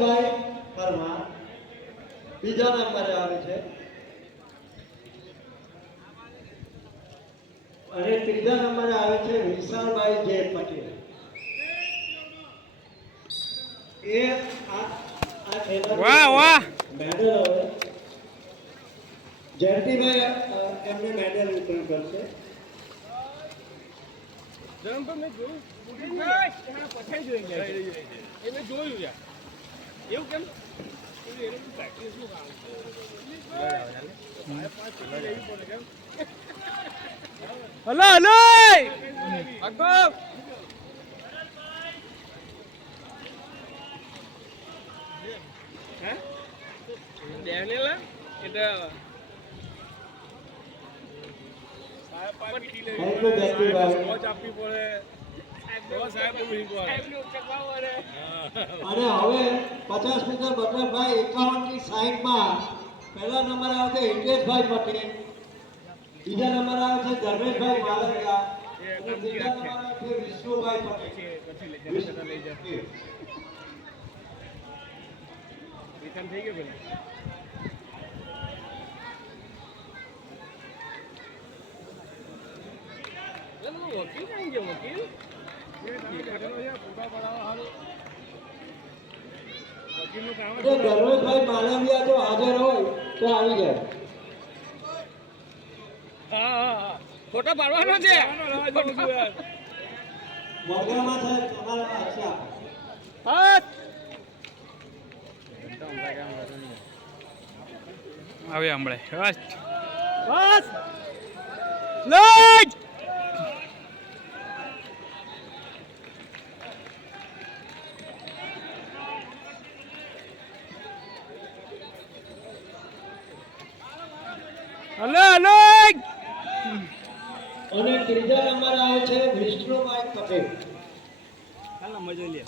ભાઈ પરમાર બીજા નંબરે આવે છે અને ત્રીજા નંબરે આવે છે વિશાલભાઈ જે પટેલ. એ વાહ વાહ મેડલ હવે જયંતિભાઈ એમને મેડલ વિતરણ કરશે. એવું કેમ હલો હલો આપવી પડે. અને હવે 50 મીટર બટરફ્લાય 51 ની 60 માં પહેલા નંબર આવે છે હિતેશભાઈ પટેલ, બીજા નંબર આવે છે ધર્મેશભાઈ માલવિયા અને ત્રીજા નંબર આવે છે વિષ્ણુભાઈ પટેલ. થઈ ગયો પેલા વકીલ કઈ ગયો વકીલ ધર્મેશભાઈ માલવિયા જો હાજર હોય તો આવી જાય. હા ફોટો પાડવાનો છે. વડગામમાં સાહેબ તમારા આશા આવે હમણે બસ બસ લઈ હલો હલો અને ત્રીજા નંબર આવે છે વિષ્ણુભાઈ પટેલ. હાલ નંબર જોઈ લે.